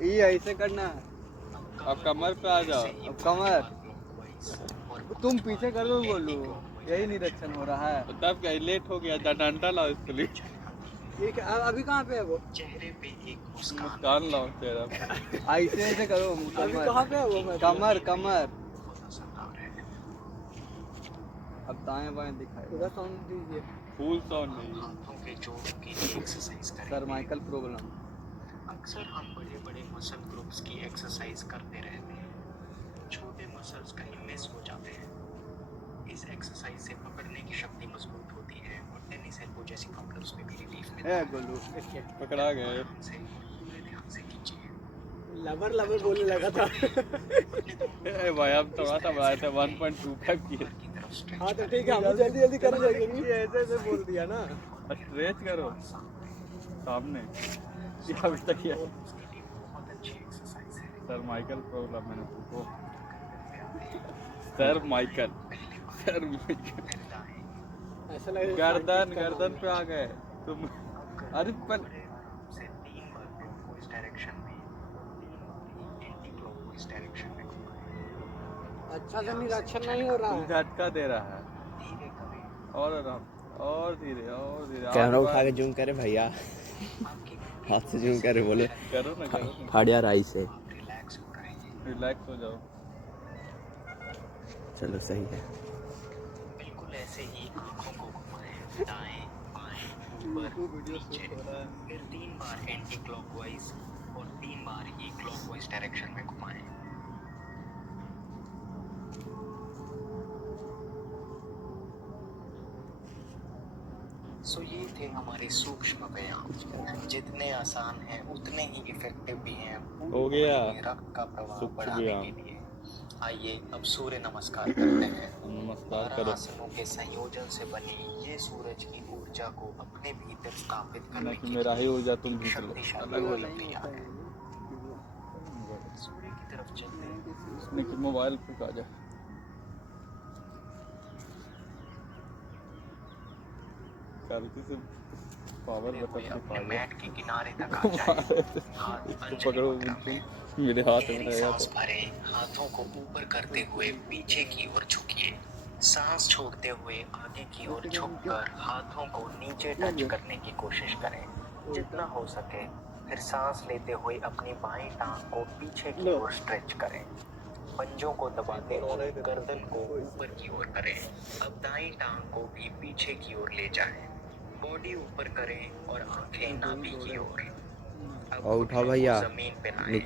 ये ऐसे करना है। अब कमर पे आ जाओ। अब कमर तुम पीछे कर दो बोलू, यही निरीक्षण हो रहा है। तब क्या लेट हो गया, डंडा लाओ इसके लिए। ये अभी कहाँ पे है वो? चेहरे पे एक मुस्कान लाओ चेहरा पे। ऐसे ऐसे करो। अभी कहाँ पे है वो? कमर कमर। अब दाएं बाएं दिखाए। पूरा साउंड दीजिए। फुल साउंड नहीं। हाथों के जोड़ों की एक्सरसाइज करें। Cervical problem. अक्सर हम बड़े बड़े मसल ग्रुप्स की एक्सरसाइज करते रहते हैं, छोटे मसल्स कहीं मिस हो जाते हैं। इस एक्सरसाइज से पकड़ने की शक्ति मजबूत होती है और टेनिस एल्बो जैसी प्रॉब्लम्स में भी रिलीफ मिलता है। गोलू पकड़ा गए। पूरे ध्यान से कीजिए। लवर लवर बोलने लगा था। भाई हम थोड़ा सा बढ़ाए थे 1.25 की। हाँ तो ठीक है, हम जल्दी जल्दी कर देंगे। ऐसे ऐसे बोल दिया ना। स्ट्रेच करो सामने। क्या अभी तक किया? बहुत अच्छी एक्सरसाइज है। सर माइकल प्रॉब्लम मैंने तुमको। सर माइकल ऐसा लगे गर्दन पे आ गए तुम। अरे पर से 3 बार क्लॉकवाइज डायरेक्शन में, 3 बार एंटी क्लॉकवाइज डायरेक्शन में घुमाएं। अच्छा से निरीक्षण नहीं हो रहा है। झटका दे रहा है। धीरे करें। और आराम, और धीरे और धीरे। कैमरा उठा के जूम करे भैया, हाथ से जूम करे बोले करो ना करो। फाड़िया राई से। रिलैक्स हो रहे हैं। रिलैक्स हो जाओ। चलो सही है। बिल्कुल ऐसे ही आंखों को घुमाएं, दाएं बाएं ऊपर नीचे। फिर 3 बार एंटी क्लॉकवाइज और 3 बार ये क्लॉकवाइज डायरेक्शन में घुमाएं। सो ये थे हमारे सूक्ष्म व्यायाम, जितने आसान हैं उतने ही इफेक्टिव भी हैं। हो गया रक्त का प्रवाह सूक्ष्म बढ़ाने व्यायाम। के लिए। आइए अब सूर्य नमस्कार करते हैं। नमस्कार 12 करो। आसनों के संयोजन से बनी ये सूरज की ऊर्जा को अपने भीतर स्थापित करने कि की मेरा ही ऊर्जा तुम जीत लो। शक्तिशाली अलग हो जाओ। प्रक्रिया है। सूर्य की तरफ चलते हैं। इसने कि मोबाइल पे आ जा। करके से पावर हुए बटन अपने पे मैट के किनारे तक आ जाए। हाथ अंजलि पकड़ो मुद्रा में। मेरे हाथ में गहरी रहेगा सांस तो। भरें, हाथों को ऊपर करते हुए पीछे की ओर झुकिए। सांस छोड़ते हुए आगे की ओर झुककर हाथों को नीचे टच करने की कोशिश करें जितना हो सके। फिर सांस लेते हुए अपनी बाईं टांग को पीछे की ओर स्ट्रेच करें। पंजों को दबाते हुए गर्दन को ऊपर की ओर करें। अब दाईं टांग को भी पीछे की ओर ले जाएं। बॉडी ऊपर करें और आंखें नाभि की ओर। अब और उठाओ भैया, जमीन पे लाएं।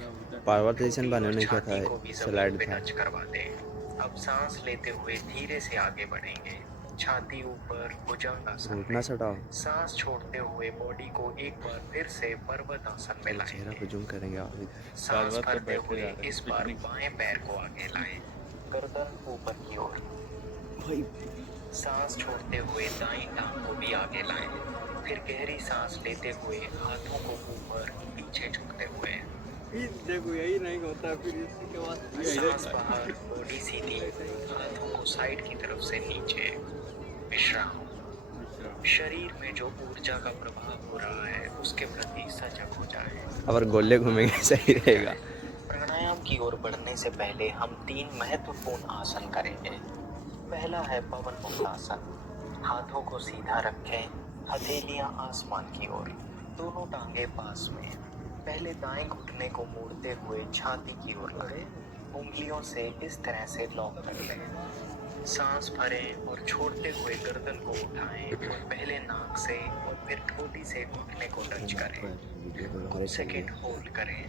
पार्वतीशन बनाने क्या था छाती को भी स्लाइड जमीन पे था। टच करवा दें। अब सांस लेते हुए धीरे से आगे बढ़ेंगे। छाती ऊपर, भुजंगासन घुटना में। सटाओ। सांस छोड़ते हुए बॉडी को एक बार फिर से पर्वतासन में चेहरा लाएंगे। को जूम करेंगे आप इधर। सांस पर्वत पे भरते बैठे हुए जा रहे हैं, इस बार पिकनिक। बाएं पैर को आगे लाएं। गर्दन ऊपर की ओर। सांस छोड़ते हुए दाईं टांग को भी आगे लाएं। फिर गहरी सांस लेते हुए हाथों को ऊपर पीछे झुकते हुए। देखो यही नहीं होता फिर इसके बाद सांस बाहर, बॉडी सीधी, हाथों को साइड की तरफ से नीचे। विश्राम। शरीर में जो ऊर्जा का प्रभाव हो रहा है उसके प्रति सजग हो जाए। अगर गोले घूमेंगे सही रहेगा। प्राणायाम की ओर बढ़ने से पहले हम 3 महत्वपूर्ण आसन करेंगे। पहला है पवन मुक्तासन। हाथों को सीधा रखें, हथेलियां आसमान की ओर, दोनों टांगे पास में। पहले दाएं घुटने को मोड़ते हुए छाती की ओर लाएं। उंगलियों से इस तरह से लॉक कर लें। सांस भरें और छोड़ते हुए गर्दन को उठाएं और पहले नाक से और फिर ठोड़ी से घुटने को टच करें। कुछ सेकंड होल्ड करें।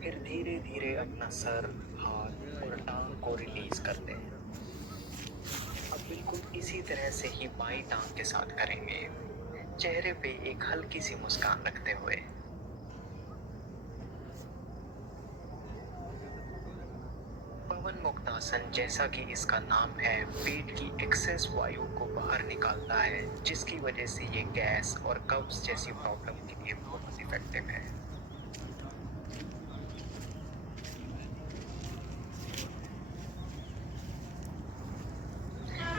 फिर धीरे धीरे अपना सर, हाथ और टांग को रिलीज कर दें। अब बिल्कुल इसी तरह से ही बाईं टांग के साथ करेंगे, चेहरे पे एक हल्की सी मुस्कान रखते हुए। पवन मुक्तासन, जैसा कि इसका नाम है, पेट की एक्सेस वायु को बाहर निकालता है, जिसकी वजह से ये गैस और कब्ज जैसी प्रॉब्लम के लिए बहुत इफेक्टिव है।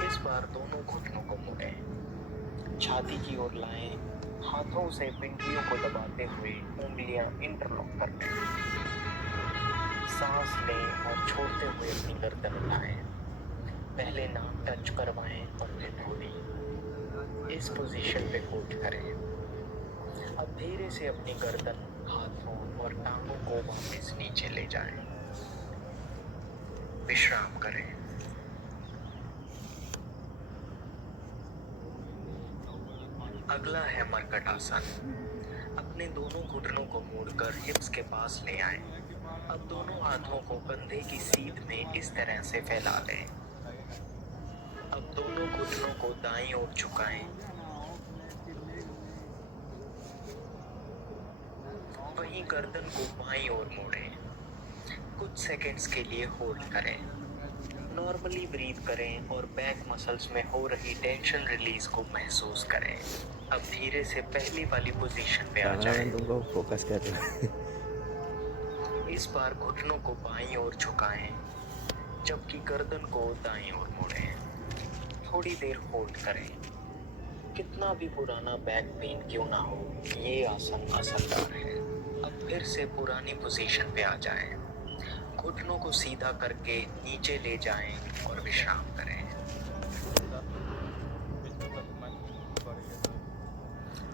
इस बार दोनों घुटनों को मोड़ें, छाती की ओर लाएं, हाथों से पिंडलियों को दबाते हुए उंगलियां इंटरलॉक कर लें। सांस लें और छोड़ते हुए अपनी गर्दन उठाएं। पहले नाक टच करवाएं और फिर थोड़ी इस पोजीशन पे होल्ड करें। अब धीरे से अपनी गर्दन, हाथों और टांगों को वापस नीचे ले जाएं। विश्राम करें। अगला है मरकट आसन। अपने दोनों घुटनों को मोड़कर हिप्स के पास ले आएं। अब दोनों हाथों को कंधे की सीध में इस तरह से फैला लें। अब दोनों घुटनों को दाईं ओर झुकाएं। वहीं गर्दन को बाईं ओर मोड़ें। कुछ सेकंड्स के लिए होल्ड करें। नॉर्मली ब्रीथ करें और बैक मसल्स में हो रही टेंशन रिलीज को महसूस करें। अब धीरे से पहली वाली पोजीशन पे आ जाएं। तुमको फोकस कर रहा है। इस बार घुटनों को बाईं ओर झुकाएं, जबकि गर्दन को दाईं ओर मोड़ें। थोड़ी देर होल्ड करें। कितना भी पुराना बैक पेन क्यों ना हो, ये आसन असरदार है। अब फिर से पुरानी पोजीशन पे आ जाएं। घुटनों को सीधा करके नीचे ले जाएं और विश्राम करें।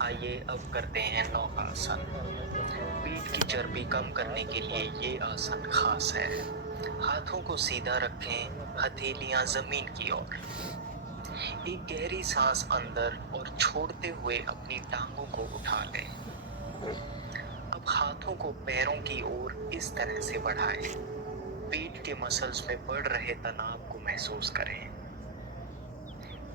आइए अब करते हैं नौकासन। पीठ की चर्बी कम करने के लिए ये आसन खास है। हाथों को सीधा रखें, हथेलियां जमीन की ओर। एक गहरी सांस अंदर और छोड़ते हुए अपनी टांगों को उठा लें। अब हाथों को पैरों की ओर इस तरह से बढ़ाएं। पीठ के मसल्स में बढ़ रहे तनाव को महसूस करें।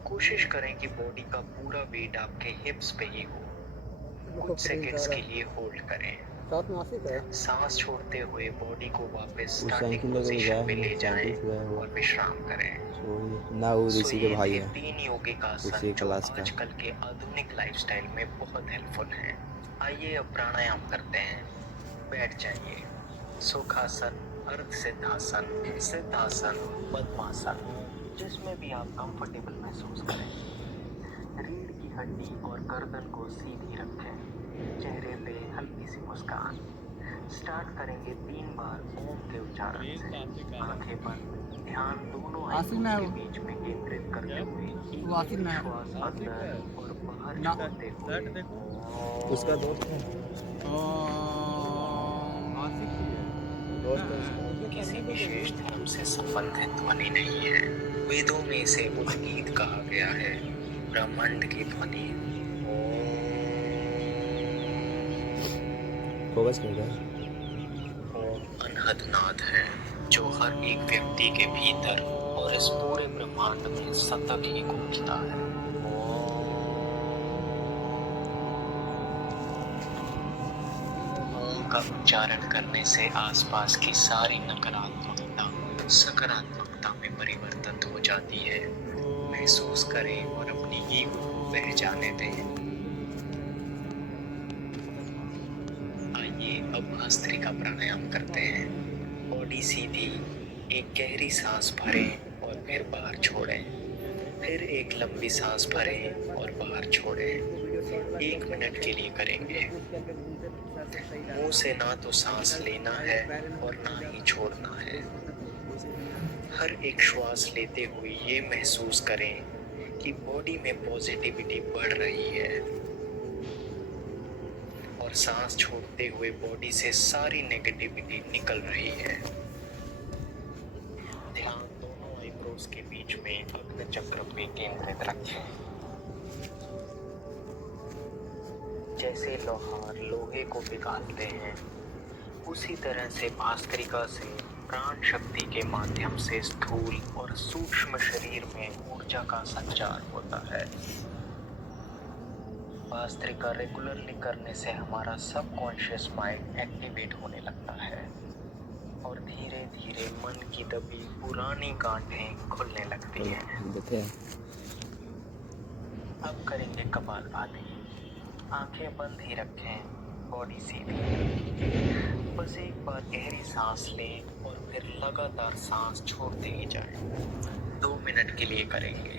कोशिश करें कि बॉडी का पूरा वेट आपके हिप्स पे ही हो। कुछ सेकंड्स के लिए होल्ड करें। सांस छोड़ते हुए बॉडी को वापस स्टार्टिंग पोजीशन पे ले जाएं और विश्राम करें। ना वो ऋषि के भाई है, 3 यौगिक आसन उसी जो क्लास का। आजकल के आधुनिक लाइफस्टाइल में बहुत हेल्पफुल हैं। आइए अब प्राणायाम करते हैं। बैठ जाइए। सुखासन, अर्ध सिद्धासन, सिद्धासन, पद्मासन, जिसमें भी आप कंफर्टेबल महसूस करें। रीढ़ की हड्डी और गर्दन को सीधी रखें। चेहरे पे हल्की सी मुस्कान। स्टार्ट करेंगे 3 बार ओम के उच्चारण से। आंखें बंद, ध्यान दोनों आंखों के बीच में केंद्रित करते हुए श्वास अंदर और बाहर छोड़ते हुए। उसका दोस्त है। किसी विशेष धर्म से संबंधित ध्वनि नहीं है। वेदों में इसे उद्गीत कहा गया है, ब्रह्मांड की ध्वनि। फोकस कर रहा है। ओम अनहद नाद है जो हर एक व्यक्ति के भीतर और इस पूरे ब्रह्मांड में सतत ही गूंजता है। ओम का उच्चारण करने से आसपास की सारी नकारात्मकता सकारात्मकता में परिवर्तित हो जाती है। महसूस करें और अपनी ईगो को बह जाने दें। आइए अब भस्त्रिका प्राणायाम करते हैं। बॉडी सीधी, एक गहरी सांस भरें और फिर बाहर छोड़ें। फिर एक लंबी सांस भरें और बाहर छोड़ें। 1 मिनट के लिए करेंगे। मुंह से ना तो सांस लेना है और ना ही छोड़ना है। हर एक श्वास लेते हुए ये महसूस करें कि बॉडी में पॉजिटिविटी बढ़ रही है और सांस छोड़ते हुए बॉडी से सारी नेगेटिविटी निकल रही है। ध्यान दोनों आईब्रोज के बीच में अग्नि चक्र पे केंद्रित रखें। जैसे लोहार लोहे को पिघालते हैं, उसी तरह से भस्त्रिका से प्राण शक्ति के माध्यम से स्थूल और सूक्ष्म शरीर में ऊर्जा का संचार होता है। भस्त्रिका रेगुलरली करने से हमारा सबकॉन्शियस माइंड एक्टिवेट होने लगता है और धीरे धीरे मन की दबी पुरानी गांठें खुलने लगती हैं। अब करेंगे कपालभाति। आंखें बंद ही रखें, बॉडी सीधी। बस एक बार गहरी सांस लें और फिर लगातार सांस छोड़ते ही जाएं। 2 मिनट के लिए करेंगे।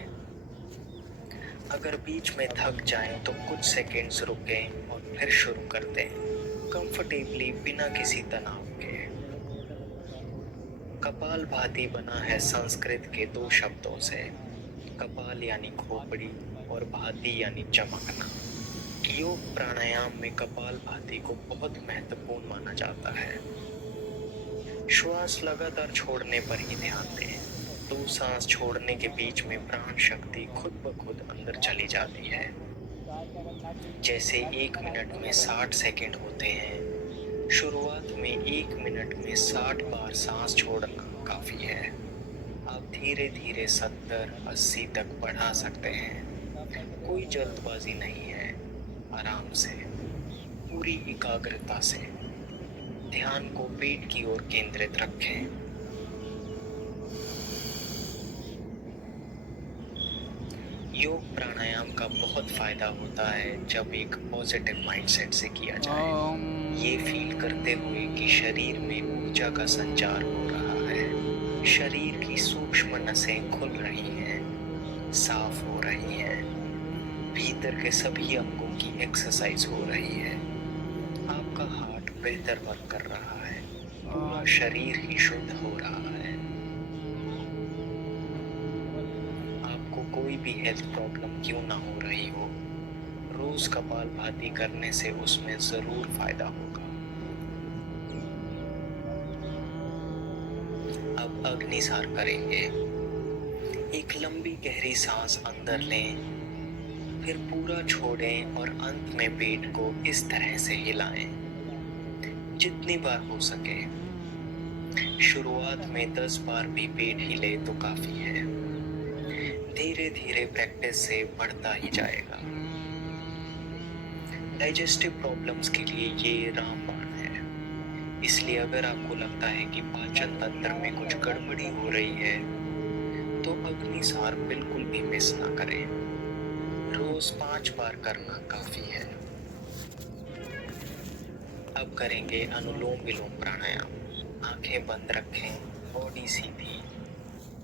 अगर बीच में थक जाएं तो कुछ सेकंड्स रुकें और फिर शुरू कर दें, कंफर्टेबली बिना किसी तनाव के। कपालभाति बना है संस्कृत के दो शब्दों से, कपाल यानी खोपड़ी और भाति यानी चमकना। योग प्राणायाम में कपालभाति को बहुत महत्वपूर्ण माना जाता है। श्वास लगातार छोड़ने पर ही ध्यान दें। 2 सांस छोड़ने के बीच में प्राण शक्ति खुद ब खुद अंदर चली जाती है। जैसे 1 मिनट में 60 सेकंड होते हैं, शुरुआत में 1 मिनट में 60 बार सांस छोड़ना काफी है। आप धीरे धीरे 70-80 तक बढ़ा सकते हैं। कोई जल्दबाजी नहीं है, आराम से, पूरी एकाग्रता से। ध्यान को पेट की ओर केंद्रित रखें। योग प्राणायाम का बहुत फायदा होता है जब एक पॉजिटिव माइंडसेट से किया जाए, ये फील करते हुए कि शरीर में ऊर्जा का संचार हो रहा है, शरीर की सूक्ष्म नसें खुल रही हैं, साफ हो रही हैं, भीतर के सभी अंगों की एक्सरसाइज हो रही है, आपका हार्ट बेहतर वर्क कर रहा है, पूरा शरीर ही शुद्ध हो रहा है। कोई भी हेल्थ प्रॉब्लम क्यों ना हो रही हो, रोज कपालभाति करने से उसमें जरूर फायदा होगा। अब अग्निसार करेंगे। एक लंबी गहरी सांस अंदर लें, फिर पूरा छोड़ें और अंत में पेट को इस तरह से हिलाएं, जितनी बार हो सके। शुरुआत में 10 बार भी पेट हिले तो काफी है, धीरे धीरे प्रैक्टिस से बढ़ता ही जाएगा। डाइजेस्टिव प्रॉब्लम्स के लिए ये रामबाण है, इसलिए अगर आपको लगता है कि पाचन तंत्र में कुछ गड़बड़ी हो रही है तो अग्निसार बिल्कुल भी मिस ना करें। रोज 5 बार करना काफी है। अब करेंगे अनुलोम विलोम प्राणायाम। आंखें बंद रखें, बॉडी सीधी,